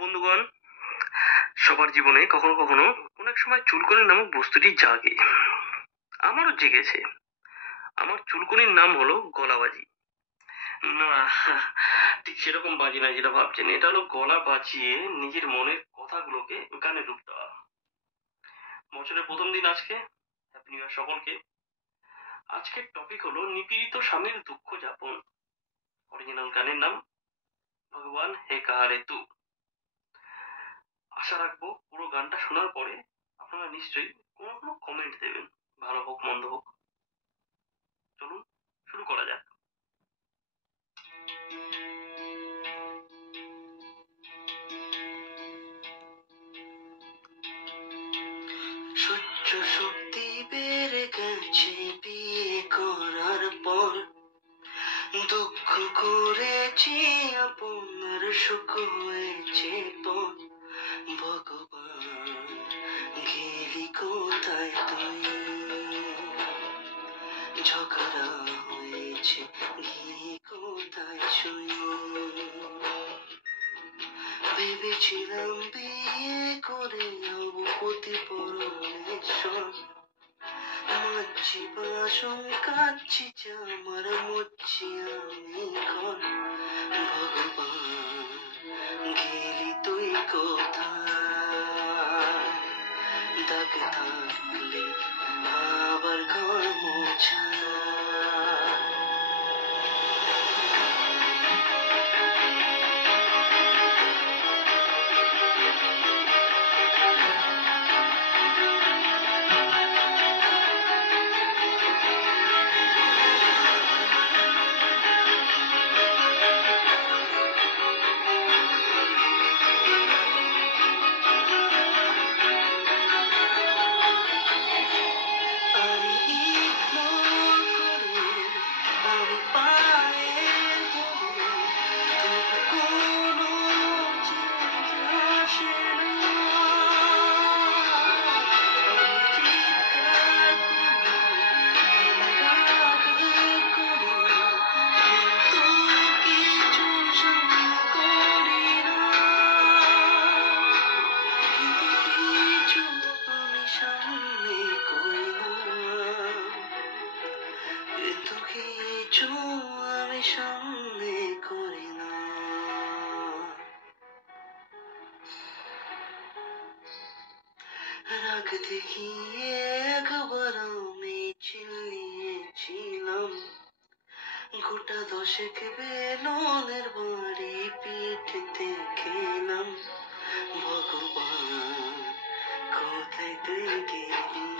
বন্ধুগণ, সবার জীবনে কখনো কখনো কোন এক সময় চুলকনি নামক বস্তুটি জাগে। আমারও জেগেছে। আমার চুলকনির নাম হলো গলাবাজি। না, ঠিক সেরকম বাজি না যেটা ভাবছেন। এটা হলো গলা বাজিয়ে নিজের মনের কথাগুলোকে গানে রূপ দেওয়া। বছরের প্রথম দিন আজকে। হ্যাপি নিউ ইয়ার সকলকে। আজকের টপিক হলো নিপীড়িত স্বামীর দুঃখ যাপন। অরিজিনাল গানের নাম ভগবান হে কাহারে তু। আশা রাখবো পুরো গানটা শোনার পরে আপনারা নিশ্চয়ই কোনো কোনো কমেন্ট দেবেন, ভালো হোক মন্দ হোক। চলুন শুরু করা যাক। সহ্য শক্তি বেড়ে গেছে বিয়ে করার পর, দুঃখ করেছি আপনার সুখ হয়েছে পর। ভগবান গেলি কোথায় তুই, ঝগড়া হয়েছে গিয়ে কোথায় শুই। ভেবেছিলাম বিয়ে করে হব প্রতিপরমেশ্বর, মাঝি বাসন কাচ্ছি আমার মুচ্ছি আমি কর। ভগবান গেলি তুই কোথায়, দাগ থাকলে আবার ঘর মোছা। রাগ দেখিয়ে একবার আমি চিল্লিয়েছিলাম, গোটা দশেক বেলনের বাড়ি পিঠতে খেলাম। ভগবান কোথায় তুই গেলি,